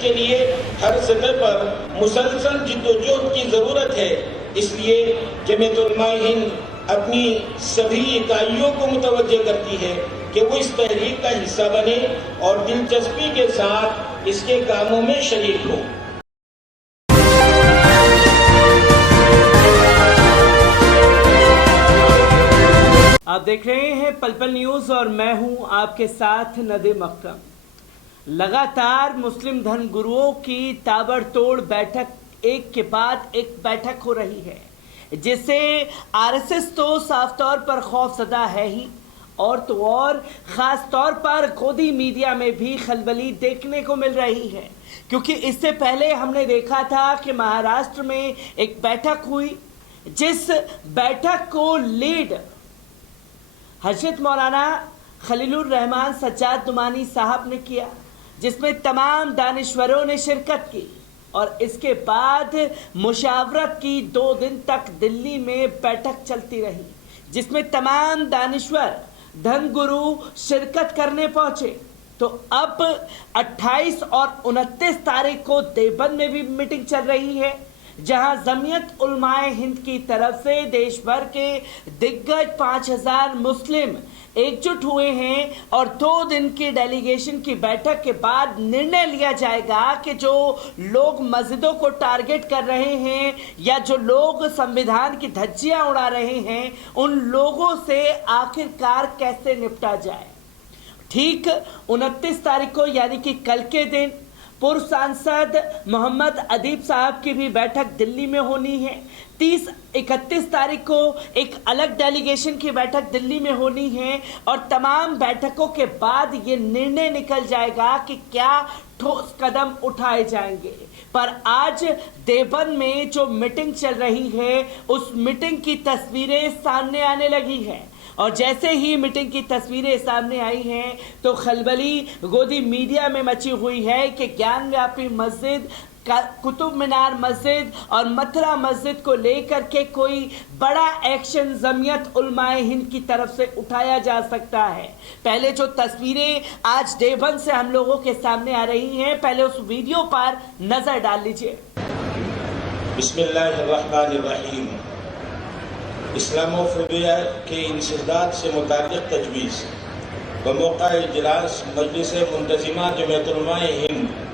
کے لیے ہر سطح پر مسلسل جدوجہد کی ضرورت ہے۔ اس لیے جمعیت علماء ہند اپنی سبھی اکائیوں کو متوجہ کرتی ہے کہ وہ اس تحریک کا حصہ بنے اور دلچسپی کے ساتھ اس کے کاموں میں شریک ہوں۔ آپ دیکھ رہے ہیں پل پل نیوز اور میں ہوں آپ کے ساتھ ندیم اکرم۔ لگاتار مسلم دھرم گروؤں کی تابڑ توڑ بیٹھک ایک کے بعد ایک بیٹھک ہو رہی ہے، جس سے آر ایس ایس تو صاف طور پر خوف زدہ ہے ہی، اور تو اور خاص طور پر گودی میڈیا میں بھی خلبلی دیکھنے کو مل رہی ہے، کیونکہ اس سے پہلے ہم نے دیکھا تھا کہ مہاراشٹر میں ایک بیٹھک ہوئی، جس بیٹھک کو لیڈ حضرت مولانا خلیل الرحمان سجاد نعمانی صاحب نے کیا، جس میں تمام دانشوروں نے شرکت کی، اور اس کے بعد مشاورت کی 2 دن تک دلی میں بیٹھک چلتی رہی، جس میں تمام دانشور دھرم گرو شرکت کرنے پہنچے۔ تو اب 28 اور 29 تاریخ کو دیوبند میں بھی میٹنگ چل رہی ہے، جہاں جمعیت علماء ہند کی طرف سے دیش بھر کے دگج 5000 مسلم ایک جٹ ہوئے ہیں، اور 2 دن کی ڈیلیگیشن کی بیٹھک کے بعد نرنے لیا جائے گا کہ جو لوگ مسجدوں کو ٹارگٹ کر رہے ہیں یا جو لوگ سنویدھان کی دھجیاں اڑا رہے ہیں، ان لوگوں سے آخر کار کیسے نپٹا جائے۔ ٹھیک 29 تاریخ کو یعنی کہ کل کے دن پورو سانسد محمد ادیب صاحب کی بھی بیٹھک دلی میں ہونی ہے۔ 31 تاریخ کو ایک الگ ڈیلیگیشن کی بیٹھک دلی میں ہونی ہے، اور تمام بیٹھکوں کے بعد یہ نرنے نکل جائے گا کہ کیا ٹھوس قدم اٹھائے جائیں گے۔ پر آج دیوبند میں جو میٹنگ چل رہی ہے، اس میٹنگ کی تصویریں سامنے آنے لگی ہیں، اور جیسے ہی میٹنگ کی تصویریں سامنے آئی ہیں تو خلبلی گودی میڈیا میں مچی ہوئی ہے کہ گیان ویاپی مسجد، قطب مینار مسجد اور متھرا مسجد کو لے کر کے کوئی بڑا ایکشن جمعیت علماء ہند کی طرف سے اٹھایا جا سکتا ہے۔ پہلے جو تصویریں آج دیوبند سے ہم لوگوں کے سامنے آ رہی ہیں، پہلے اس ویڈیو پر نظر ڈال لیجئے۔ بسم اللہ الرحمن الرحیم۔ اسلاموفوبیا کے انسداد سے متعلق تجویز بموقع اجلاس مجلس منتظمہ جمعیت علماء ہند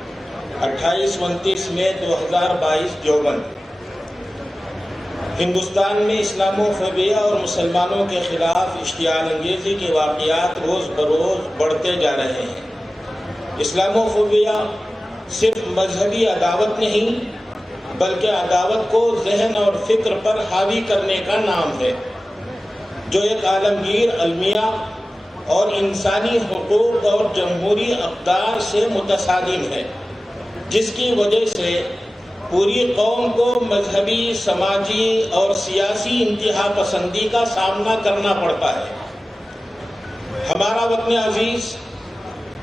28-29 مئی 2022 دیوبند۔ ہندوستان میں اسلاموفوبیا اور مسلمانوں کے خلاف اشتعال انگیزی کے واقعات روز بروز بڑھتے جا رہے ہیں۔ اسلاموفوبیا صرف مذہبی عداوت نہیں، بلکہ عداوت کو ذہن اور فکر پر حاوی کرنے کا نام ہے، جو ایک عالمگیر المیہ اور انسانی حقوق اور جمہوری اقدار سے متصادم ہے، جس کی وجہ سے پوری قوم کو مذہبی، سماجی اور سیاسی انتہا پسندی کا سامنا کرنا پڑتا ہے۔ ہمارا وطن عزیز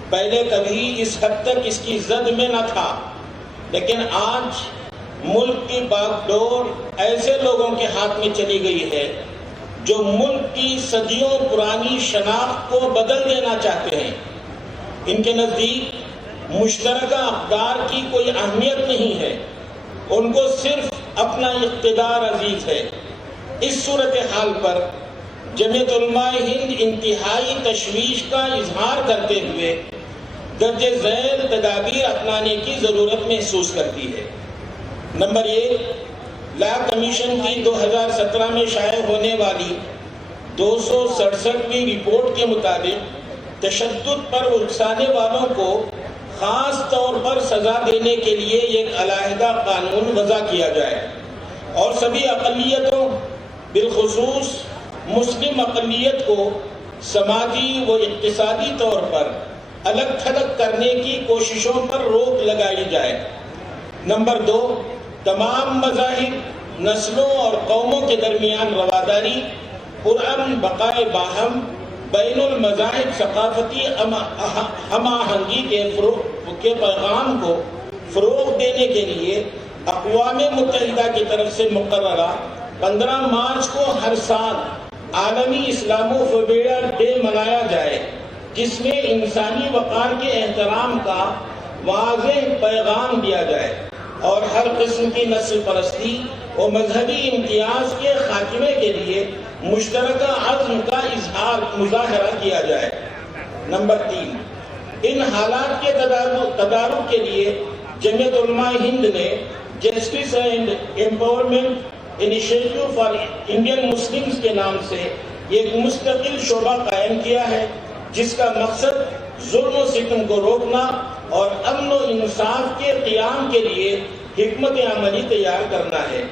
پہلے کبھی اس حد تک اس کی زد میں نہ تھا، لیکن آج ملک کی باغ ڈور ایسے لوگوں کے ہاتھ میں چلی گئی ہے جو ملک کی صدیوں پرانی شناخت کو بدل دینا چاہتے ہیں۔ ان کے نزدیک مشترکہ اقدار کی کوئی اہمیت نہیں ہے، ان کو صرف اپنا اقتدار عزیز ہے۔ اس صورتحال پر جمعیت علماء ہند انتہائی تشویش کا اظہار کرتے ہوئے درج ذیل تدابیر اپنانے کی ضرورت محسوس کرتی ہے۔ نمبر 1، لا کمیشن کی 2017 میں شائع ہونے والی 267ویں رپورٹ کے مطابق تشدد پر اکسانے والوں کو خاص طور پر سزا دینے کے لیے ایک علیحدہ قانون وضع کیا جائے، اور سبھی اقلیتوں بالخصوص مسلم اقلیت کو سماجی و اقتصادی طور پر الگ تھلگ کرنے کی کوششوں پر روک لگائی جائے۔ نمبر 2، تمام مذاہب، نسلوں اور قوموں کے درمیان رواداری، پرامن بقائے باہم، بین المذاہب ثقافتی ہم آہنگی کے پیغام کو فروغ دینے کے لیے اقوام متحدہ کی طرف سے مقررہ 15 مارچ کو ہر سال عالمی اسلاموفوبیا ڈے منایا جائے، جس میں انسانی وقار کے احترام کا واضح پیغام دیا جائے اور ہر قسم کی نسل پرستی اور مذہبی امتیاز کے خاتمے کے لیے مشترکہ عزم کا مظاہرہ کیا جائے۔ نمبر 3، ان حالات کے تدارک کے لیے جمعیت علماء ہند نے justice and empowerment initiative for Indian Muslims کے نام سے ایک مستقل شعبہ قائم کیا ہے، جس کا مقصد ظلم و ستم کو روکنا اور امن و انصاف کے قیام کے لیے حکمت عملی تیار کرنا ہے۔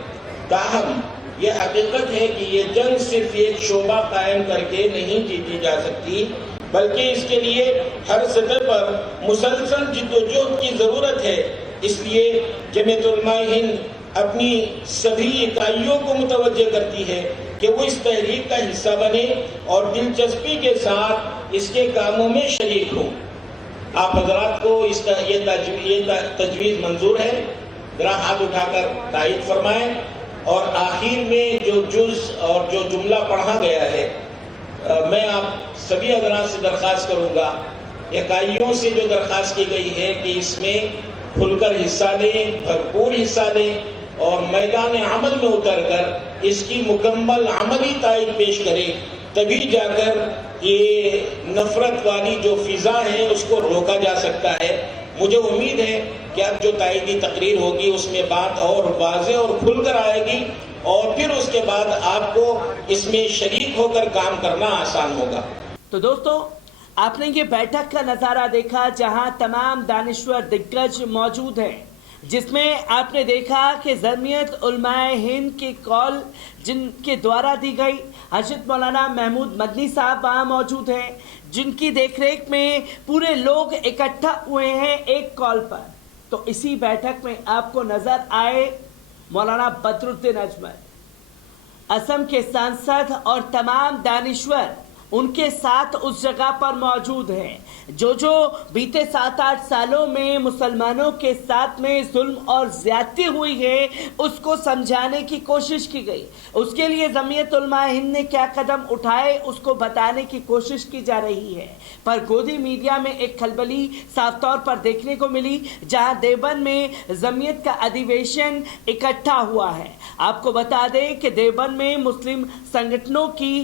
تاہم یہ حقیقت ہے کہ یہ جنگ صرف ایک شعبہ قائم کر کے نہیں جیتی جا سکتی، بلکہ اس کے لیے ہر سطح پر مسلسل جدوجہد کی ضرورت ہے۔ اس لیے جمعیت علماء ہند اپنی سبھی اکائیوں کو متوجہ کرتی ہے کہ وہ اس تحریک کا حصہ بنے اور دلچسپی کے ساتھ اس کے کاموں میں شریک ہوں۔ آپ حضرات کو یہ تجویز منظور ہے؟ ذرا ہاتھ اٹھا کر تائید فرمائیں۔ اور آخر میں جو جز اور جو جملہ پڑھا گیا ہے، میں آپ سبھی حضرات سے درخواست کروں گا، اکائیوں سے جو درخواست کی گئی ہے کہ اس میں کھل کر حصہ لیں، بھرپور حصہ لیں اور میدان عمل میں اتر کر اس کی مکمل عملی تائید پیش کریں، تبھی جا کر یہ نفرت والی جو فضا ہے اس کو روکا جا سکتا ہے۔ مجھے امید ہے کہ اب جو تائیدی تقریر ہوگی اس میں بات اور واضح اور کھل کر آئے گی، اور پھر اس کے بعد آپ کو اس میں شریک ہو کر کام کرنا آسان ہوگا۔ تو دوستو، آپ نے یہ بیٹھک کا نظارہ دیکھا جہاں تمام دانشور دگگج موجود ہیں، جس میں آپ نے دیکھا کہ جمعیت علماء ہند کے کال جن کے دوارا دی گئی، حضرت مولانا محمود مدنی صاحب وہاں موجود ہیں، جن کی دیکھ ریکھ میں پورے لوگ اکٹھا ہوئے ہیں ایک کال پر۔ تو اسی بیٹھک میں آپ کو نظر آئے مولانا بدر الدین اجمل، اسم کے سانسد اور تمام دانشور ان کے ساتھ اس جگہ پر موجود ہیں۔ جو بیتے 7-8 سالوں میں مسلمانوں کے ساتھ میں ظلم اور زیادتی ہوئی ہے اس کو سمجھانے کی کوشش کی گئی، اس کے لیے جمعیت علماء ہند نے کیا قدم اٹھائے اس کو بتانے کی کوشش کی جا رہی ہے۔ پر گودی میڈیا میں ایک کھلبلی صاف طور پر دیکھنے کو ملی، جہاں دیوبند میں جمعیت کا ادھیویشن اکٹھا ہوا ہے۔ آپ کو بتا دیں کہ دیوبند میں مسلم سنگٹھنوں کی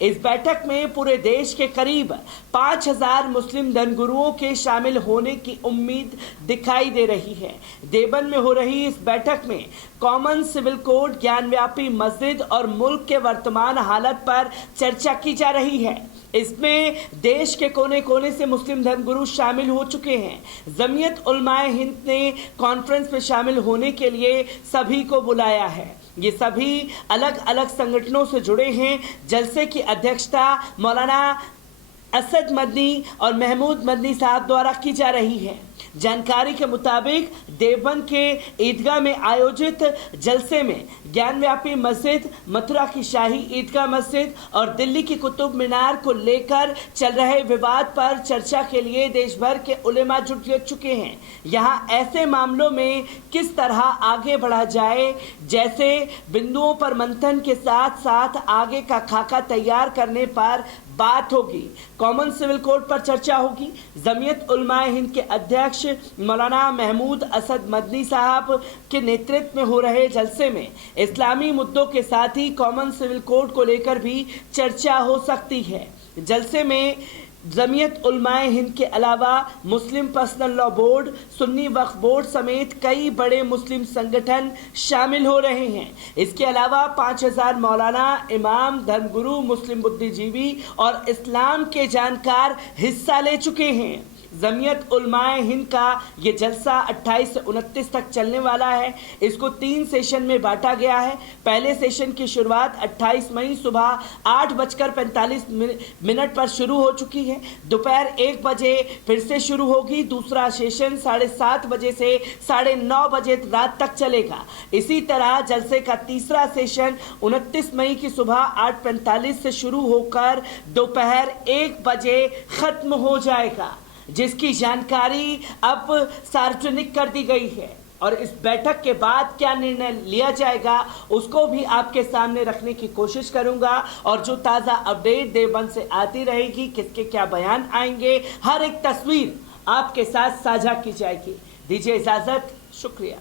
اس بیٹھک میں پورے دیش کے قریب 5000 مسلم دھن گروؤں کے شامل ہونے کی امید دکھائی دے رہی ہے۔ دیوبند میں ہو رہی اس بیٹھک میں کامن سول کوڈ، گیان ویاپی مسجد اور ملک کے ورتمان حالت پر چرچا کی جا رہی ہے۔ اس میں دیش کے کونے کونے سے مسلم دھرم گرو شامل ہو چکے ہیں۔ جمعیت علماء ہند نے کانفرنس میں شامل ہونے کے لیے سبھی کو بلایا ہے۔ یہ سبھی الگ الگ سنگٹھنوں سے جڑے ہیں۔ جلسے کی ادھیکشتا مولانا اسد مدنی اور محمود مدنی صاحب دوارا کی جا رہی ہے۔ جانکاری کے مطابق دیوبند کے عیدگاہ میں آیوجت جلسے میں گیان ویاپی مسجد، متھرا کی شاہی عیدگاہ مسجد اور دلی کی قطب مینار کو لے کر چل رہے وواد پر چرچا کے لیے دیش بھر کے علماء جٹ چکے ہیں۔ یہاں ایسے معاملوں میں کس طرح آگے بڑھا جائے جیسے بندوؤں پر منتھن کے ساتھ ساتھ آگے کا خاکہ تیار کرنے پر بات ہوگی۔ کامن سول کوڈ پر چرچا ہوگی۔ جمعیت علماء ہند کے ادھیکش مولانا محمود اسد مدنی صاحب کے نیترتو میں ہو رہے جلسے میں اسلامی مدعوں کے ساتھ ہی کامن سول کوڈ کو لے کر بھی چرچا ہو سکتی ہے۔ جلسے میں جمعیت علماء ہند کے علاوہ مسلم پرسنل لا بورڈ، سنی وقف بورڈ سمیت کئی بڑے مسلم سنگٹھن شامل ہو رہے ہیں۔ اس کے علاوہ 5000 مولانا، امام، دھرم گرو، مسلم بدھی جیوی اور اسلام کے جانکار حصہ لے چکے ہیں۔ جمعیت علماء ہند کا یہ جلسہ 28 سے 29 تک چلنے والا ہے۔ اس کو 3 سیشن میں بانٹا گیا ہے۔ پہلے سیشن کی شروعات 28 مئی صبح 8:45 پر شروع ہو چکی ہے۔ دوپہر 1 بجے پھر سے شروع ہوگی۔ دوسرا سیشن 7:30 بجے سے 9:30 بجے رات تک چلے گا۔ اسی طرح جلسے کا تیسرا سیشن 29 مئی کی صبح 8:45 سے شروع ہو کر دوپہر 1 بجے ختم ہو جائے گا، جس کی جانکاری اب سارجنک کر دی گئی ہے۔ اور اس بیٹھک کے بعد کیا نرنے لیا جائے گا اس کو بھی آپ کے سامنے رکھنے کی کوشش کروں گا، اور جو تازہ اپڈیٹ دیوبند سے آتی رہے گی، کس کے کیا بیان آئیں گے، ہر ایک تصویر آپ کے ساتھ ساجھا کی جائے گی۔ دیجیے اجازت، شکریہ۔